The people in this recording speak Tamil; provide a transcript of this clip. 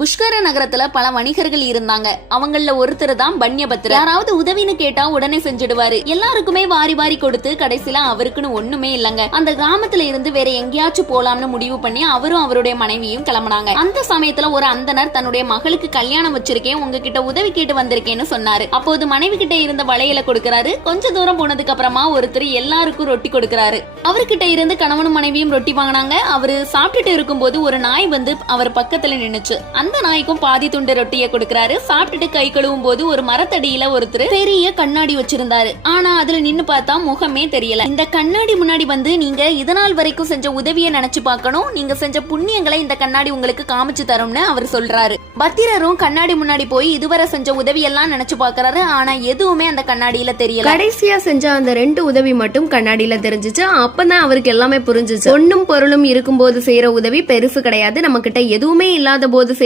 புஷ்கர நகரத்துல பல வணிகர்கள் இருந்தாங்க. அவங்கள ஒருத்தர் தான் பன்யபத்ர யாராவது உதவின்னு கேட்டா உடனே செஞ்சுடுவாரு. எல்லாருக்குமே வாரி வாரி கொடுத்து கடைசியில அவருக்குன்னு ஒண்ணுமே இல்லங்க. அந்த கிராமத்துல இருந்து வேற எங்கேயாச்சும் போலாம்னு முடிவு பண்ணி அவரும் அவருடைய மனைவியும் கிளம்புனாங்க. அந்த சமயத்துல ஒரு அந்தனர் தன்னுடைய மகளுக்கு கல்யாணம் வச்சிருக்கேன் உங்ககிட்ட உதவி கேட்டு வந்திருக்கேன்னு சொன்னாரு. அப்போது மனைவி கிட்ட இருந்த வளையல கொடுக்கறாரு. கொஞ்ச தூரம் போனதுக்கு அப்புறமா ஒருத்தர் எல்லாருக்கும் ரொட்டி கொடுக்கறாரு. அவர்கிட்ட இருந்து கணவனும் மனைவியும் ரொட்டி வாங்கினாங்க. அவரு சாப்பிட்டுட்டு இருக்கும்போது ஒரு நாய் வந்து அவர் பக்கத்துல நின்னுச்சு. அந்த நாய்க்கும் பாதி துண்டு ரொட்டியை கொடுக்கறாரு. சாப்பிட்டுட்டு கை கழுவும் போது ஒரு மரத்தடியில ஒருத்தர் பெரிய கண்ணாடி வச்சிருந்தாரு. ஆனா அதுல நின்னு பார்த்தா முகமே தெரியல. இந்த கண்ணாடி முன்னாடி வந்து நீங்க இதனால் வரைக்கும் செஞ்ச உதவியை நினைச்சு பார்க்கணும். நீங்க செஞ்ச புண்ணியங்களை இந்த கண்ணாடி உங்களுக்கு காமிச்சு தரும்னு அவர் சொல்றாரு. பத்திரரும் கண்ணாடி முன்னாடி போய் இதுவரை செஞ்ச உதவியெல்லாம் நினைச்சு பாக்குறாரு ஆனா எதுவுமே அந்த கண்ணாடியில தெரியல. கடைசியா செஞ்ச அந்த ரெண்டு உதவி மட்டும் கண்ணாடியில தெரிஞ்சுச்சு. அப்பதான் அவருக்கு எல்லாமே புரிஞ்சுச்சு. பொண்ணும் பொருளும் இருக்கும்போது செய்யற உதவி பெருசு கிடையாது. நம்ம கிட்ட எதுவுமே இல்லாத போது செய்யற